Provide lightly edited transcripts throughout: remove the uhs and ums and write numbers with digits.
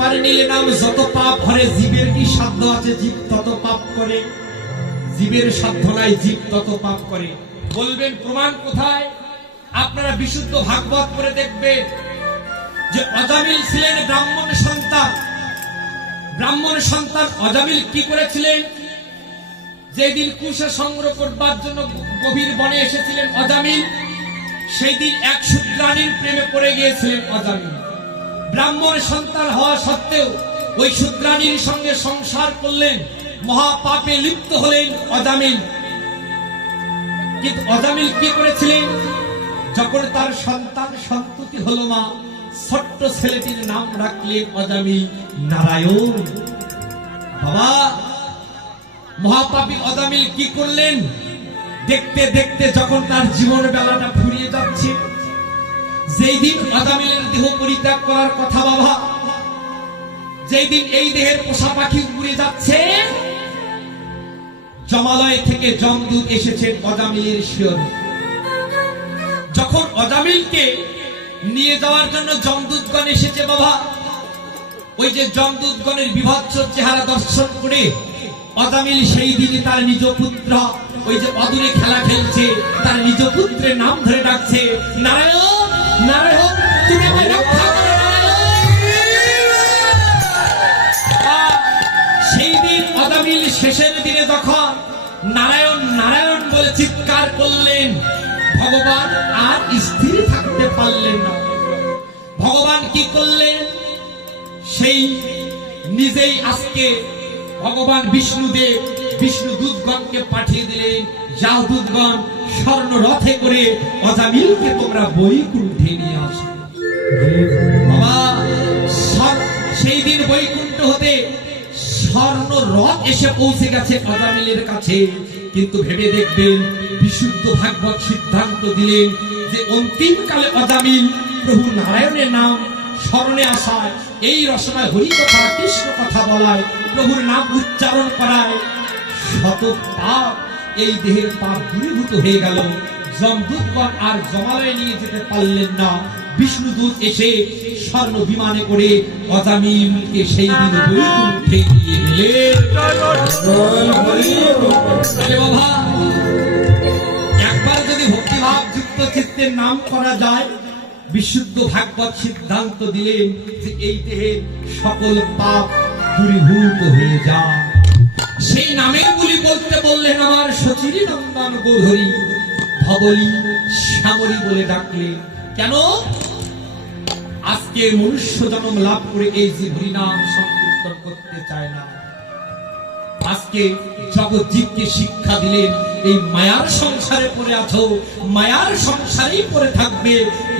একবার নিলে নাম যত পাপ হরে, জীবের কি সাধ্য আছে জীব তত পাপ করে? জীবের সাধ্য নাই, জীব তত পাপ করে। বলবেন প্রমাণ কোথায়? আপনারা বিশুদ্ধ ভাগবত পড়ে দেখবেন যে অজামিল ছিলেন ব্রাহ্মণ সন্তান। ব্রাহ্মণ সন্তান অজামিল কি করেছিলেন? যেদিন কুশে সংগ্রহ করবার জন্য গভীর বনে এসেছিলেন অজামিল, সেই দিন এক শূদ্রাণীর প্রেমে পড়ে গিয়েছিলেন অজামিল। ব্রাহ্মণ সন্তান হওয়া সত্ত্বেও ওই শূদ্রাণীর সঙ্গে সংসার করলেন, মহাপাপে লিপ্ত হলেন অজামিল। কিন্তু অজামিল কি করেছিলেন? যখন তার সন্তান সন্ততি হলো মা, ছোট্ট ছেলেটির নাম রাখলেন অজামিল নারায়ণ। বাবা, মহাপাপী অজামিল কি করলেন? দেখতে দেখতে যখন তার জীবন বেলাটা ফুরিয়ে যাচ্ছে, যেই দিন অজামিলের দেহ পরিত্যাগ করার কথা বাবা, যেই দিন এই দেহের পোষা পাখি উড়ে যাচ্ছে, যমালয় থেকে যমদূত এসেছেন অজামিলের শিয়রে। যখন অজামিলকে নিয়ে যাওয়ার জন্য যমদূতগণ এসেছে বাবা, ওই যে যমদূতগণের বিভৎস চেহারা দর্শন করে অজামিল সেই দিনই তার নিজ পুত্র, ওই যে অদূরে খেলা খেলছে, তার নিজ পুত্রের নাম ধরে ডাকছে, নারায়ণ নারায়ণ, তুমি আমায় রক্ষা করো নারায়ণ। সেই দিন অজামিল শেষের দিনে যখন নারায়ণ নারায়ণ বলে চিৎকার করলেন, ভগবান আর স্থির থাকতে পারলেন না। ভগবান কি করলেন? সেই নিজেই আজকে ভগবান বিষ্ণুদেব বিষ্ণু দূতগণকে পাঠিয়ে দিলেন, যাও দূতগণ, স্বর্ণ রথে করে অজামিলকে তোমরা বৈকুণ্ঠে নিয়ে আসো। বাবা, সেই দিন বৈকুণ্ঠ হতে স্বর্ণ রথ এসে পৌঁছে গেছে অজামিলের কাছে। কিন্তু ভেবে দেখবেন, বিশুদ্ধ ভাগবত সিদ্ধান্ত দিলেন যে অন্তিমকালে অজামিল প্রভু নারায়ণের নাম স্মরণে আসায়, এই রসনায় হরি কথা কৃষ্ণ কথা বলায়, প্রভুর নাম উচ্চারণ করায় শত পাপ, এই দেহের পাপ দূরীভূত হয়ে গেল। যমদূতগণ আর যমালয়ে নিয়ে যেতে পারলেন না। বিষ্ণুদূত এসে স্বর্ণ বিমানে করে অজামিলকে সেই দিন বৈকুণ্ঠে নিয়ে গেলেন। বাবা, একবার যদি ভক্তিভাব যুক্ত চিত্তের নাম করা যায়, বিশুদ্ধ ভাগবত সিদ্ধান্ত দিলেন যে এই দেহের সকল পাপ দূরীভূত হয়ে যায়। সেই নামের গুলি বলতে বললেন, আমার সচিরী নন্দন গৌধরী ধবলী শ্যামলী বলে ডাকলেন। কেন? আজকে মনুষ্য জন্ম লাভ করে এই যে হরিনাম সংকীর্তন করতে চায় না, আজকে জগৎ জীবকে শিক্ষা দিলেন, এই মায়ার সংসারে পড়ে আছো, মায়ার সংসারেই পড়ে থাকবে,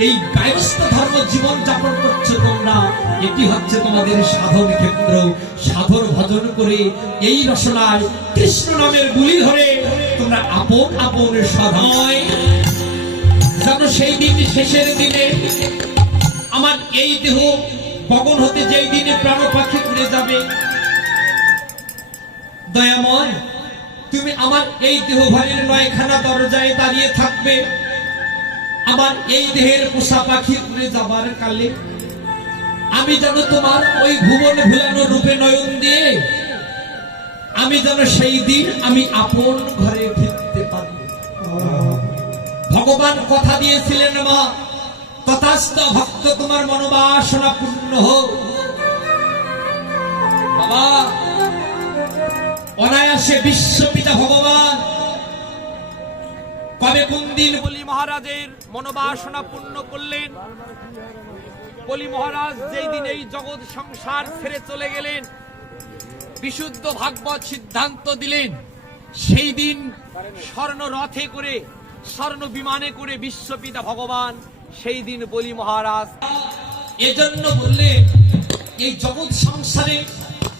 এই গায়স্থ ধর্ম জীবন যাপন করছো তোমরা, এটি হচ্ছে তোমাদের সাধন ক্ষেত্র। সাধন ভজন করে এই রসনায় কৃষ্ণ নামের গুলি ধরে তোমরা আপন আপন সাধনায় যেন সেই দিন শেষের দিনে আমার এই দেহ গগন হতে যেই দিনে প্রাণ পাখি উড়ে যাবে, দয়াময় তুমি আমার এই দেহ ভারীর 9খানা দরজায় দাঁড়িয়ে থাকবে। আমার এই দেহের পোষা পাখি উড়ে যাবার কালে আমি যেন তোমার ওই ভুবন ভুলানো রূপে নয়ন দিয়ে আমি যেন সেই দিন আমি আপন ঘরে ফিরতে পারি। ভগবান কথা দিয়েছিলেন, মা তথাস্তু ভক্ত, তোমার মনোবাসনা পূর্ণ হোক। বাবা, অনায়াসে বিশ্বপিতা ভগবান কবে কোন দিন বলি মহারাজের মনোবাসনা পূর্ণ করলেন? বলি মহারাজ যেই দিন এই জগৎ সংসার ছেড়ে চলে গেলেন, বিশুদ্ধ ভাগবত সিদ্ধান্ত দিলেন, সেই দিন স্বর্ণ রথে করে স্বর্ণ বিমানে করে বিশ্বপিতা ভগবান সেই দিন বলি মহারাজ। এজন্য বললেন, এই জগৎ সংসারে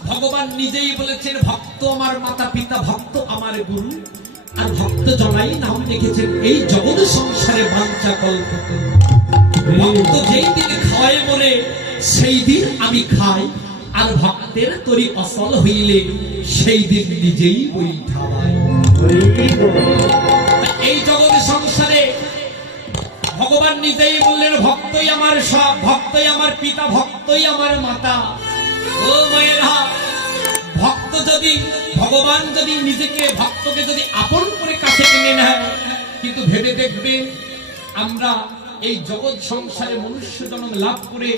ভগবান নিজেই বলেছেন, ভক্ত আমার মাতা পিতা, ভক্ত আমার গুরু, আর ভক্ত জনাই নাম লিখেছেন এই জগৎ সংসারে বাঞ্ছা কল্প। ভক্ত যেই দিন খাওয়ায় মরে সেই দিন আমি খাই, আর ভক্তের তরি অসল হইলে সেই দিন নিজেই বই খাওয়াই। এই জগৎ সংসারে ভগবান নিজেই বললেন, ভক্তই আমার সব, ভক্তই আমার পিতা, ভক্তই আমার মাতা। ও মায়েরা, ভক্ত যদি, ভগবান যদি নিজেকে, ভক্তকে যদি আপন করে কাছে টেনে নেয়, কিন্তু ভেবে দেখবেন আমরা এই জগৎ সংসারে মনুষ্য জন্ম লাভ করে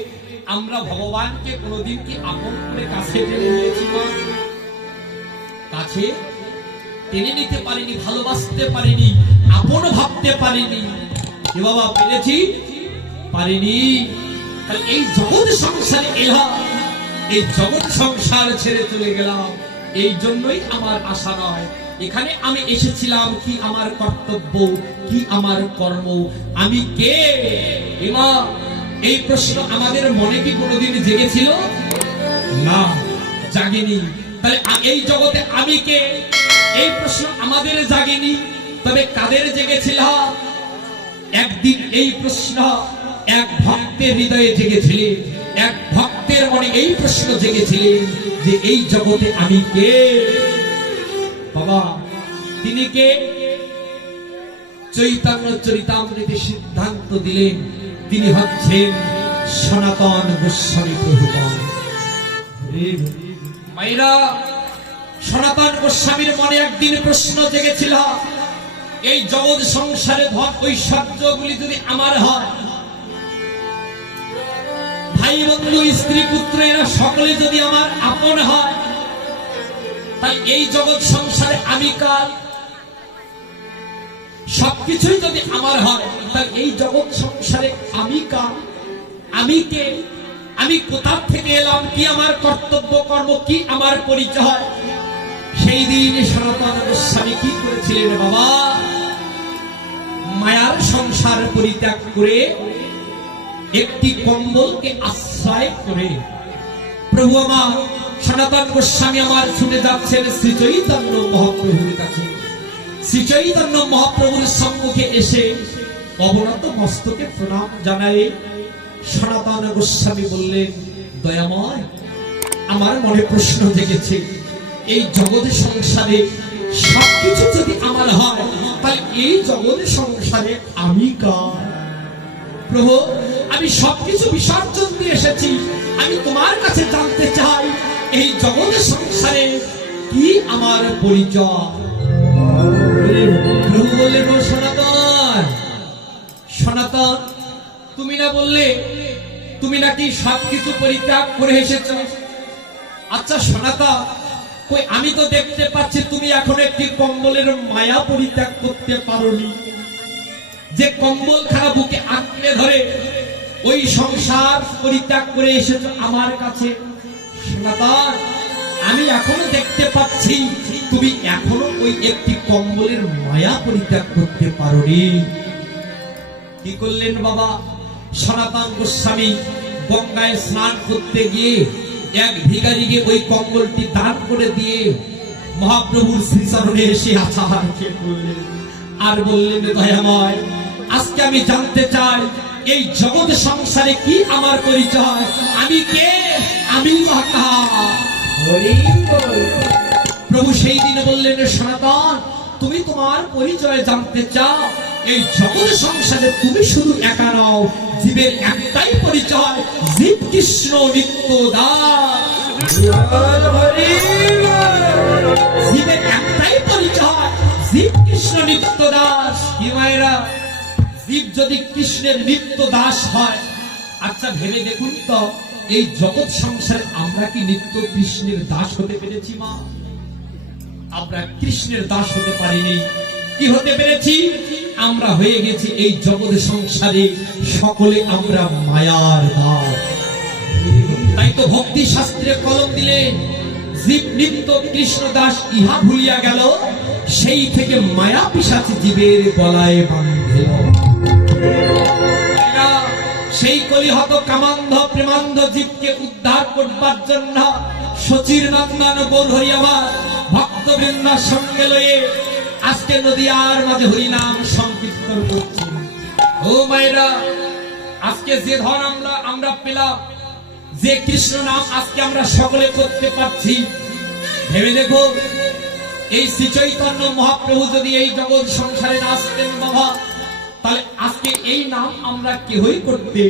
আমরা ভগবানকে কোনোদিন কি আপন করে কাছে টেনে নিয়েছি? কাছে টেনে নিতে পারিনি, ভালোবাসতে পারিনি, আপন ভাবতে পারিনি। এ বাবা, পেরেছি? পারিনি। তাহলে এই জগৎ সংসারে এলাম, এই জগৎ সংসার ছেড়ে চলে গেলাম, এই জন্যই আমার আশা নয়। এখানে আমি এসেছিলাম কি আমার কর্তব্য, কি আমার কর্ম, আমি কে? এমা, এই প্রশ্ন আমাদের মনে কি কোনোদিন জেগেছিল? না, জাগেনি। তাহলে এই জগতে আমি কে, এই প্রশ্ন আমাদের জাগেনি। তবে কাদের জেগেছিল? একদিন এই প্রশ্ন এক ভক্তের হৃদয়ে জেগেছিল, এক ভক্তের মনে এই প্রশ্ন জেগেছিল যে এই জগতে আমি কে? বাবা, তিনি কে? চৈতন্য চরিতামৃতে সিদ্ধান্ত দিলেন তিনি হচ্ছেন সনাতন গোস্বামী প্রভুপাদ। মায়েরা, সনাতন গোস্বামীর মনে একদিন প্রশ্ন জেগেছিল, এই জগৎ সংসারে ধন ঐশ্বর্যগুলি যদি আমার হয়, ভাই বন্ধু স্ত্রী পুত্র এরা সকলে যদি আমার আপন হয়, তাই এই জগৎ সংসারে আমি কার? সবকিছুই যদি আমার হয়, তাই এই জগৎ সংসারে আমি কার? আমি কে? আমি কোথা থেকে এলাম? কি আমার কর্তব্য কর্ম, কি আমার পরিচয়? সেই দিন সনাতন গোস্বামী কি করেছিলেন বাবা? মায়ার সংসার পরিত্যাগ করে একটি কম্বলকে আশ্রয় করে প্রভু আমার সনাতন গোস্বামী আমার ছুটে যাচ্ছেন শ্রী চৈতন্য মহাপ্রভুর কাছে। শ্রী চৈতন্য মহাপ্রভুর সম্মুখে এসে অবনত মস্তকে প্রণাম জানায় সনাতন গোস্বামী বললেন, দয়াময়, আমার মনে প্রশ্ন জেগেছে, এই জগৎ সংসারে সবকিছু যদি আমার হয়, তাহলে এই জগৎ সংসারে আমি কার? প্রভু, আমি সবকিছু বিসর্জন দিয়ে এসেছি, আমি তোমার কাছে জানতে চাই এই জগৎ সংসারে কি আমার পরিচয়? প্রভু বললেন, ও সনাতন, সনাতন, তুমি না বললে তুমি নাকি সবকিছু পরিত্যাগ করে এসেছ? আচ্ছা সনাতন, কই আমি তো দেখতে পাচ্ছি তুমি এখন একটি কম্বলের মায়া পরিত্যাগ করতে পারোনি। যে কম্বল খানা বুকে আঁকড়ে ধরে ওই সংসার পরিত্যাগ করে এসেছ আমার কাছে। সনাতন, আমি এখনো দেখতে পাচ্ছি তুমি এখনো ওই একটি কম্বলের মায়া পরিত্যাগ করতে পারোনি। কি করলেন বাবা? সনাতন গোস্বামী গঙ্গায় স্নান করতে গিয়ে এক ভিখারিকে ওই কম্বলটি দান করে দিয়ে মহাপ্রভুর শ্রীচরণে এসে আছাড় খেয়ে পড়লেন আর বললেন, দয়াময়, আজকে আমি জানতে চাই এই জগৎ সংসারে কি আমার পরিচয়, আমি কে, আমি প্রভু সেই দিন বললেন, সনাতন, তুমি তোমার পরিচয় জানতে চাও? এই জগৎ সংসারে তুমি শুধু একা নও, জীবের একটাই পরিচয়, জীব কৃষ্ণ নিত্য দাস। জীবের একটাই পরিচয়, জীব কৃষ্ণ নিত্য দাস। কি মায়েরা, জীব যদি কৃষ্ণের নিত্য দাস হয়, আচ্ছা ভেবে দেখুন তো, এই জগৎ সংসারে আমরা কি নিত্য কৃষ্ণের দাস হতে পেরেছি? মা, আমরা কৃষ্ণের দাস হতে পারিনি। কি হতে পেরেছি? আমরা হয়ে গেছি এই জগৎ সংসারে সকলে আমরা মায়ার দাস। তাই তো ভক্তি শাস্ত্রে কলম দিলেন, জীব নিত্য কৃষ্ণ দাস ইহা ভুলিয়া গেল, সেই থেকে মায়া পিশাচী জীবের গলায় বাঁধিল। সেই কলিহত কামান্ধ প্রেমান্ধ জীবকে উদ্ধার করবার জন্য সচির নন্দন গৌর হরি আমার ভক্তবৃন্দার সঙ্গে লয়ে আজকে নদিয়ার মাঝে হরিনাম সংকীর্তন করছি। ও মায়েরা, আজকে যে ধন আমরা পেলাম, যে কৃষ্ণ নাম আজকে আমরা সকলে করতে পারছি, ভেবে দেখো এই শ্রী চৈতন্য মহাপ্রভু যদি এই জগৎ সংসারে না আসতেন বাবা, তাহলে আজকে এই নাম আমরা কেউই করতে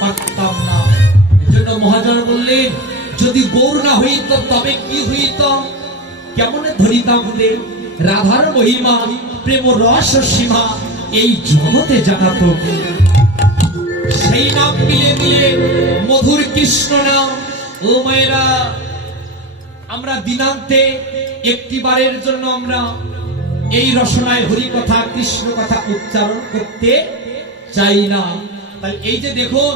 পারতাম না। এজন্য মহাজন বললেন, যদি গৌর না হইত তবে কি হইত? কেমন ধরিতাম রে রাধার মহিমা, প্রেম রস সীমা এই জগতে জানাতো। সেই নাম মিলে মিলে মধুর কৃষ্ণ নাম। ও মায়েরা, আমরা দিনান্তে একটি বারের জন্য আমরা এই রসনায় হরি কথা কৃষ্ণ কথা উচ্চারণ করতে চাই না। তাই এই যে দেখুন,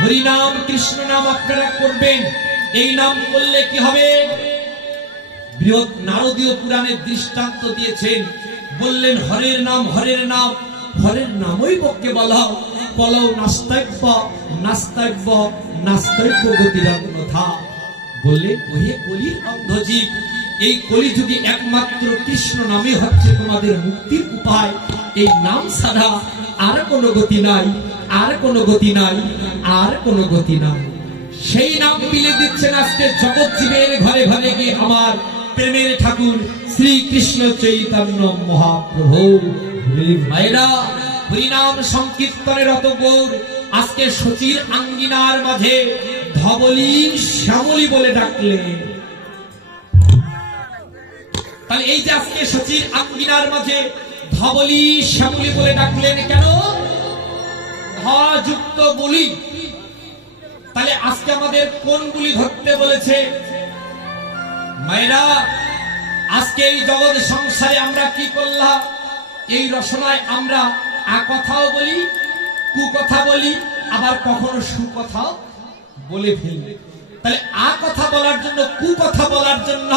হরি নাম কৃষ্ণ নাম আপনারা করবেন। এই নাম করলে কি হবে? বৃহৎ নারদীয় পুরাণের দৃষ্টান্ত দিয়েছেন, বললেন হরের নাম হরের নাম, হরের নামই পক্ষে বলা বলো নাস্তাব্য নাস্তাব্য নাস্তাব্য গতিরন্যথা। বললেন ওহে কলির অন্ধজীব, এই কলিযুগে একমাত্র কৃষ্ণ নামই হচ্ছে তোমাদের মুক্তির উপায়। এই নাম ছাড়া আর কোনো গতি নাই, আর কোনো গতি নাই, আর কোনো গতি নাই। সেই নাম মিলে দিচ্ছেন আজকে জগৎ জীবের ঘরে ঘরে গিয়ে আমার প্রেমের ঠাকুর শ্রীকৃষ্ণ চৈতন্য মহাপ্রভু। ভাইরা, হরিনাম সংকীর্তনের অত গৌর আজকে সচির আঙ্গিনার মাঝে ধবলি শ্যামলী বলে ডাকলেন। তাহলে এই যে আজকে সচির আঙ্গিনার মাঝে ধবলি শ্যামলী বলে ডাকলেন কেন? ধযুক্ত বলি। তাহলে আজকে আমাদের কোন বুলি ধরতে বলেছে? মায়েরা, আজকে এই জগৎ সংসারে আমরা কি করলাম? এই রসনায় আমরা কথাও বলি, কুকথা বলি, আবার কখনো সুকথাও বলে ফেলি। তাহলে কথা বলার জন্য, কুকথা বলার জন্য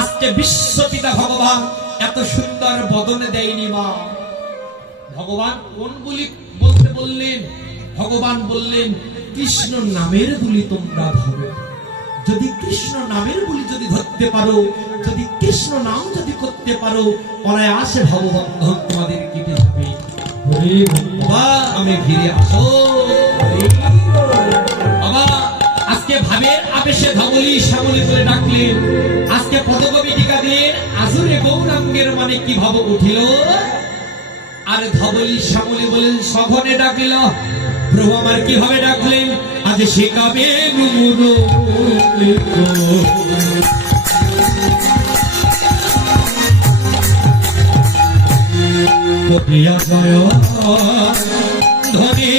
আজকে বিশ্বপিতা ভগবান এত সুন্দর বদনে দেয়নি মা। ভগবান কোন বুলি বলতে বললেন? ভগবান বললেন কৃষ্ণ নামের বুলি তোমরা ধরো। যদি কৃষ্ণ নামের বুলি যদি ধরতে পারো, যদি কৃষ্ণ নাম যদি করতে পারো, অনায়াসে ভগবন্ধন তোমাদের কেটে যাবে। বাবা, আমি ফিরে আসো বাবা। আজকে ভাবের আবেশে ধবলি শ্যামলী বলে ডাকলেন। আজকে পদকবি টিকা দিলেন আজুরে গৌরাঙ্গের মানে কি ভাব উঠিল। আর ধবলি শ্যামলী বলেন সঘনে ডাকিল। প্রভু আমার কিভাবে ডাকলেন? আজ শেখাবে ধনী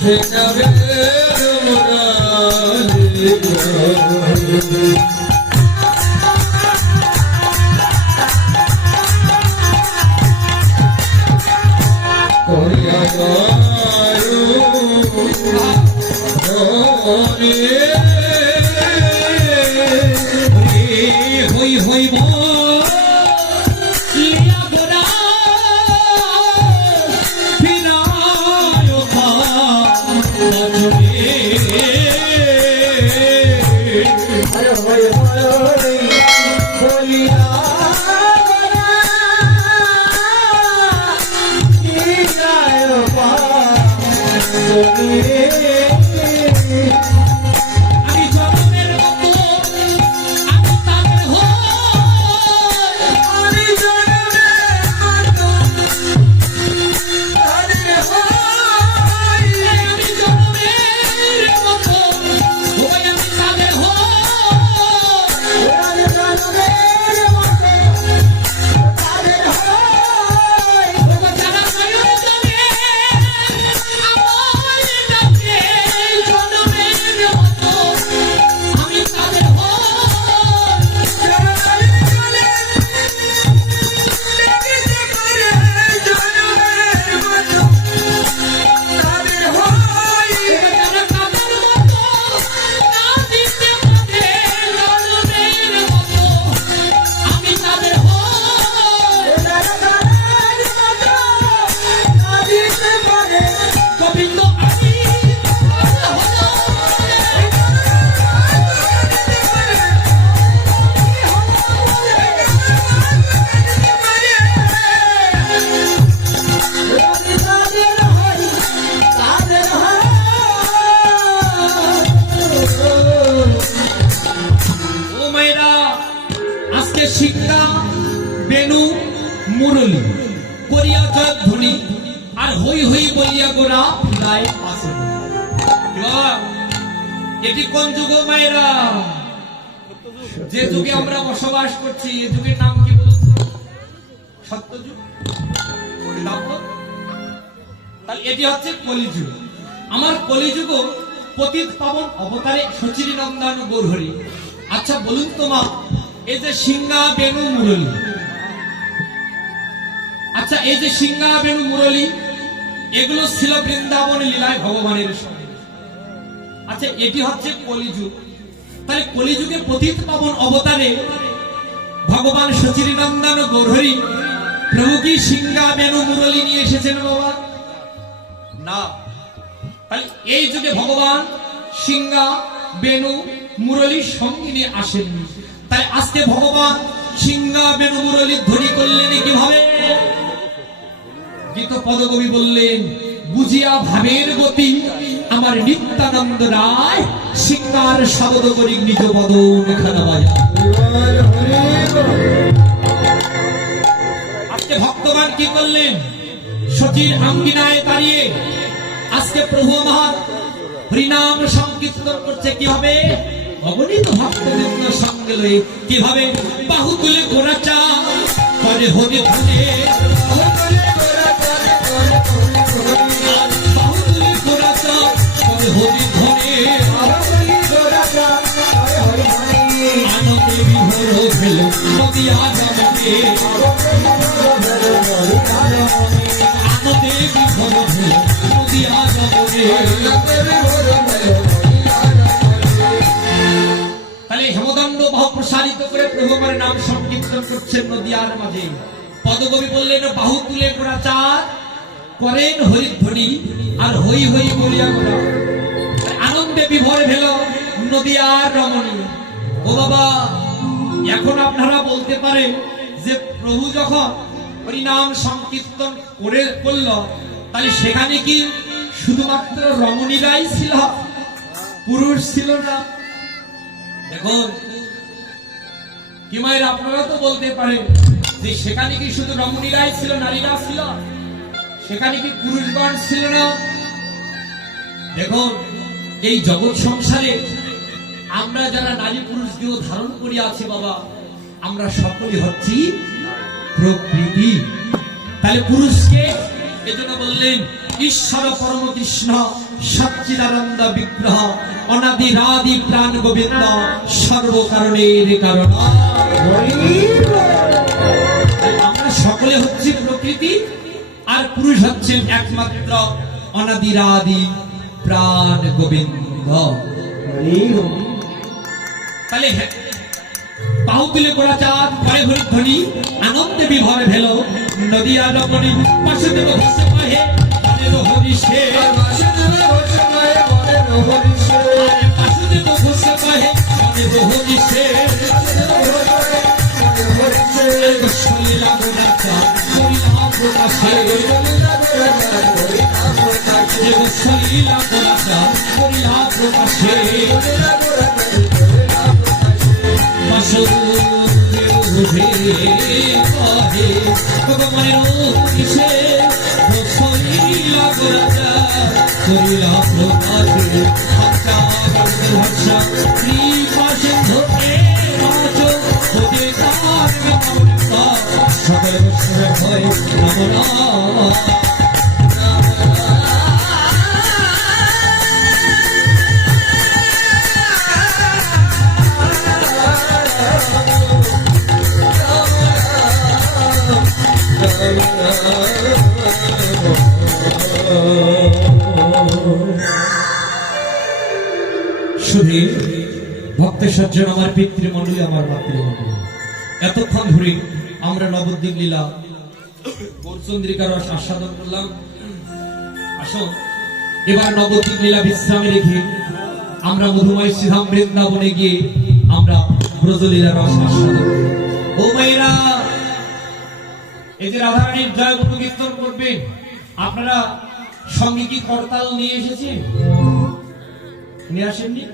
শেখাবে শিক্ষা বেনু মুরলী করিয়া জয়ধ্বনি আর হই হই বলিয়া গোরা গায় আসে। এটি কোন যুগ মায়েরা? যে যুগে আমরা বসবাস করছি এই যুগের নাম কি বলুন তো? সত্যযুগ। তাহলে এটি হচ্ছে কলিযুগ। আমার কলিযুগ পতিত পাবন অবতারে সচির নন্দন গৌরহরি। আচ্ছা বলুন তো মা, এই যে সিংহা বেনু মুরলী, আচ্ছা এই যে সিংহা বেনু মুরলী এগুলো ছিল বৃন্দাবনের লীলায় ভগবানের সঙ্গে। আচ্ছা এটি হচ্ছে কলিযুগ। তাহলে কলিযুগে পতিত পাবন অবতারে ভগবান সচির নন্দন গৌরহরি প্রভু কি সিংহা বেনু মুরলী নিয়ে এসেছেন বাবা? না। তাহলে এই যুগে ভগবান সিংহা বেনু মুরলীর সঙ্গে নিয়ে আসেননি। তাই আজকে ভগবান সিংহা বেনু মুরলী ধ্বনি করলেন কিভাবে? গীত পদকবি বললেন, বুঝিয়া ভাবের গতি আমার নিত্যানন্দ রায় সিংহার শব্দ করি নিজ বদন খানা বাজা। আজকে ভক্তগণ কি করলেন? সচির আঙ্গিনায় দাঁড়িয়ে আজকে প্রভু আমার হরিনাম সংকীর্তন করছে কিভাবে? অগণিত ভক্তদের সঙ্গে লয়ে কিভাবে? বাহু তুলে গোরাচা করে হরি ধনে, বাহু তুলে গোরাচা করে হরি ধনে, আনন্দে বিভোর ফেল নদিয়া জগতে, আনন্দে বিভোর ফেল নদিয়া জগতে। তাহলে হেমদণ্ড বাহু প্রসারিত করে প্রভুর নাম সংকীর্তন করছেন নদিয়ার মাঝে। পদকবি বললেন, বাহু তুলে গোরাচার করেন হরিধ্বনি আর হই হই বলিয়া গোরা, আনন্দে বিভোর ভেল নদিয়ার রমণী। ও বাবা, এখন আপনারা বলতে পারেন যে প্রভু যখন হরিনাম সংকীর্তন করল তাহলে সেখানে কি শুধুমাত্র রমণীরাই ছিল, পুরুষ ছিল না? দেখুন কি মায়ের, আপনারা তো বলতে পারেন যে সেখানে কি শুধু রমণীরাই ছিল, নারীরা ছিল? সেখানে কি পুরুষগণ ছিল না? দেখুন এই জগৎ সংসারে আমরা যারা নারী পুরুষ দেহ ধারণ করি আছি বাবা, আমরা সকলে হচ্ছি প্রকৃতি। তাহলে পুরুষকে এজন্য বললেন ঈশ্বর পরম কৃষ্ণ সচ্চিদানন্দ বিগ্রহ অনাদি রাদি প্রাণ গোবিন্দ সর্ব কারণের কারণ। আমরা সকলে হচ্ছি প্রকৃতি আর পুরুষ হচ্ছেন একমাত্র অনাদি রাদি প্রাণ গোবিন্দ। তাহলে বাহু তুলে গোরাচাঁদ করে হরিধ্বনি আনন্দে বিভোর ভেল নদিয়া রমণী। বাসুদেব ঘোষ কহে মনের হরিষে, বাসুদেব ঘোষ কহে মনের হরিষে, সলীলা গোরাচাঁদ করিলা প্রকাশে, সলীলা গোরাচাঁদ করিলা প্রকাশে। শুধু ভক্তের সজ্জন আমার পিতৃমণ্ডলী, আমার মাতৃমণ্ডলী, এতক্ষণ ধরে আমরা নবদ্বীপ লীলা গৌরচন্দ্রিকার রস আস্বাদন করলাম। আসুন এবার নবদ্বীপ লীলা বিশ্রামে রেখে আমরা মধুময় শ্রীধাম বৃন্দাবনে গিয়ে আমরা ব্রজলীলার রস আস্বাদন করি। ও মায়েরা, এই যে রাধারানীর জয় গুণ কীর্তন করবেন, আপনারা সঙ্গে কি করতাল নিয়ে এসেছেন? নিয়ে আসেননি?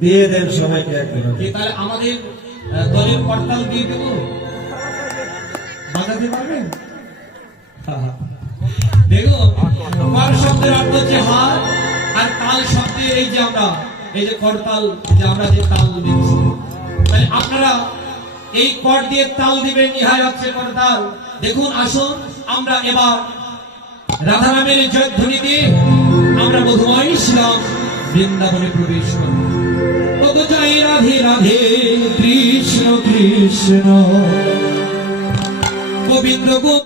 দিয়ে দেন সবাইকে একদিন। তাহলে আমাদের দলের করতাল দিয়ে দেবো, বাজাতে পারবেন? দেখো কর শব্দের অর্থ হচ্ছে হাত আর তাল শব্দের আমাদের এই যে আমরা এই যে করতাল যে আমরা যে তাল দিচ্ছি, তাহলে আপনারা এই কর দিয়ে তাল দিবেন, ইহাই হচ্ছে করতাল। দেখুন, আসুন আমরা এবার রাধারামের জয়ধ্বনি দিয়ে আমরা মধুময় শ্রীরাম বৃন্দাবনে প্রবেশ করব। তত জয় রাধে রাধে কৃষ্ণ কৃষ্ণ গোবিন্দ গোবিন্দ।